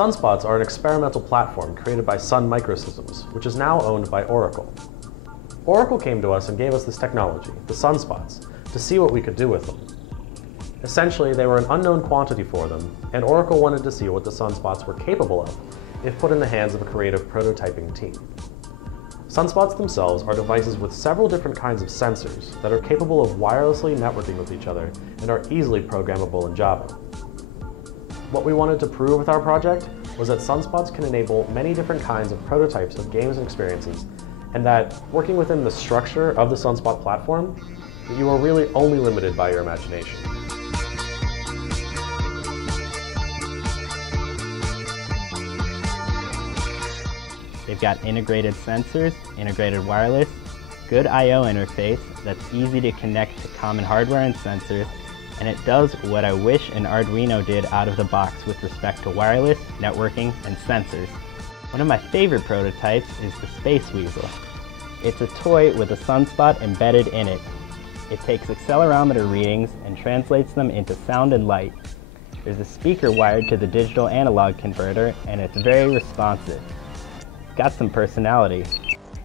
SunSPOTs are an experimental platform created by Sun Microsystems, which is now owned by Oracle. Oracle came to us and gave us this technology, the SunSPOTs, to see what we could do with them. Essentially, they were an unknown quantity for them, and Oracle wanted to see what the SunSPOTs were capable of if put in the hands of a creative prototyping team. SunSPOTs themselves are devices with several different kinds of sensors that are capable of wirelessly networking with each other and are easily programmable in Java. What we wanted to prove with our project was that SunSPOTs can enable many different kinds of prototypes of games and experiences, and that working within the structure of the SunSPOT platform, that you are really only limited by your imagination. They've got integrated sensors, integrated wireless, good I/O interface that's easy to connect to common hardware and sensors, and it does what I wish an Arduino did out of the box with respect to wireless, networking, and sensors. One of my favorite prototypes is the Space Weasel. It's a toy with a SunSPOT embedded in it. It takes accelerometer readings and translates them into sound and light. There's a speaker wired to the digital analog converter, and it's very responsive. It's got some personality.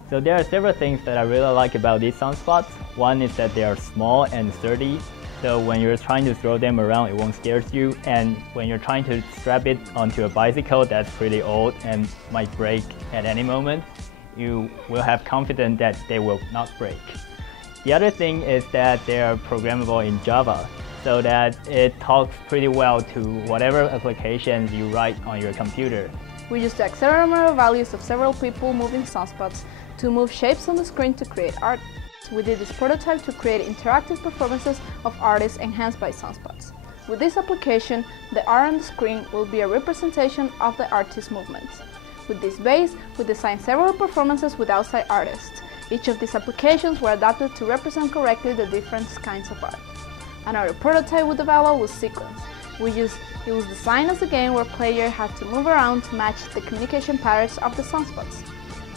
So there are several things that I really like about these SunSPOTs. One is that they are small and sturdy, so when you're trying to throw them around, it won't scare you. And when you're trying to strap it onto a bicycle that's pretty old and might break at any moment, you will have confidence that they will not break. The other thing is that they are programmable in Java, so that it talks pretty well to whatever applications you write on your computer. We used the accelerometer values of several people moving SunSPOTs to move shapes on the screen to create art. We did this prototype to create interactive performances of artists enhanced by SunSPOTs. With this application, the art on the screen will be a representation of the artist's movements. With this base, we designed several performances with outside artists. Each of these applications were adapted to represent correctly the different kinds of art. Another prototype we developed was Sequence. It was designed as a game where players had to move around to match the communication patterns of the SunSPOTs.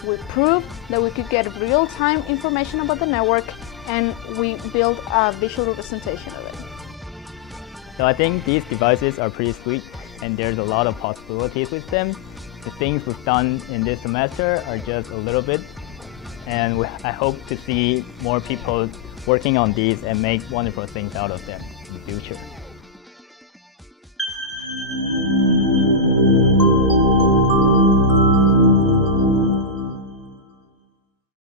We proved that we could get real-time information about the network, and we built a visual representation of it. So I think these devices are pretty sweet, and there's a lot of possibilities with them. The things we've done in this semester are just a little bit, and I hope to see more people working on these and make wonderful things out of them in the future.